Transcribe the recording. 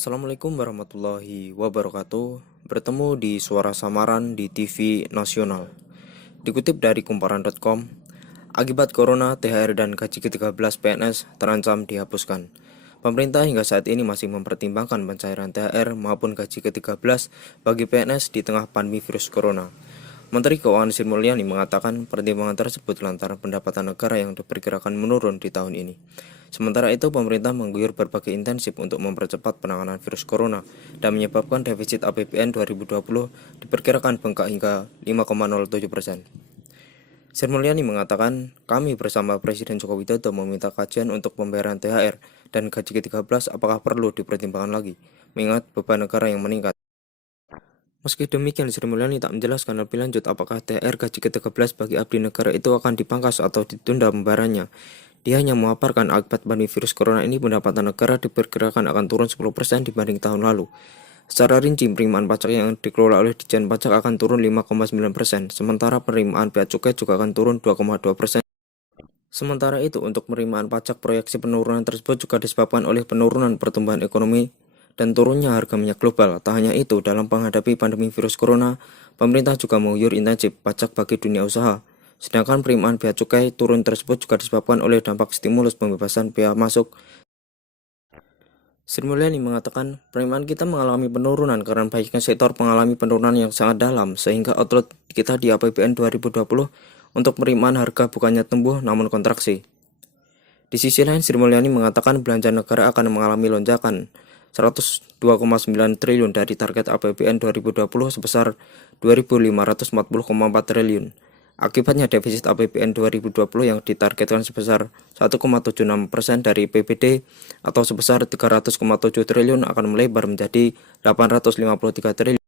Assalamualaikum warahmatullahi wabarakatuh. Bertemu di Suara Samaran di TV Nasional. Dikutip dari kumparan.com, akibat corona, THR dan gaji ke-13 PNS terancam dihapuskan. Pemerintah hingga saat ini masih mempertimbangkan pencairan THR maupun gaji ke-13 bagi PNS di tengah pandemi virus corona. Menteri Keuangan Sri Mulyani mengatakan pertimbangan tersebut lantaran pendapatan negara yang diperkirakan menurun di tahun ini. Sementara itu, pemerintah mengguyur berbagai intensif untuk mempercepat penanganan virus corona dan menyebabkan defisit APBN 2020 diperkirakan bengkak hingga 5,07%. Sri Mulyani mengatakan, kami bersama Presiden Joko Widodo meminta kajian untuk pembayaran THR dan gaji ke-13 apakah perlu dipertimbangkan lagi, mengingat beban negara yang meningkat. Meski demikian, Sri Mulyani tak menjelaskan lebih lanjut apakah THR gaji ke-13 bagi abdi negara itu akan dipangkas atau ditunda pembayarannya. Dia hanya memaparkan akibat pandemi virus corona ini pendapatan negara diperkirakan akan turun 10% dibanding tahun lalu. Secara rinci, penerimaan pajak yang dikelola oleh Ditjen Pajak akan turun 5,9%, sementara penerimaan bea cukai juga akan turun 2,2%. Sementara itu, untuk penerimaan pajak, proyeksi penurunan tersebut juga disebabkan oleh penurunan pertumbuhan ekonomi dan turunnya harga minyak global. Tak hanya itu, dalam menghadapi pandemi virus corona, pemerintah juga mengguyur intensif pajak bagi dunia usaha. Sedangkan penerimaan bea cukai turun tersebut juga disebabkan oleh dampak stimulus pembebasan bea masuk. Sri Mulyani mengatakan, penerimaan kita mengalami penurunan karena baiknya sektor mengalami penurunan yang sangat dalam, sehingga outlook kita di APBN 2020 untuk penerimaan harga bukannya tumbuh namun kontraksi. Di sisi lain, Sri Mulyani mengatakan belanja negara akan mengalami lonjakan 102,9 triliun dari target APBN 2020 sebesar 2.540,4 triliun. Akibatnya defisit APBN 2020 yang ditargetkan sebesar 1,76% dari PBD atau sebesar 300,7 triliun akan melebar menjadi 853 triliun.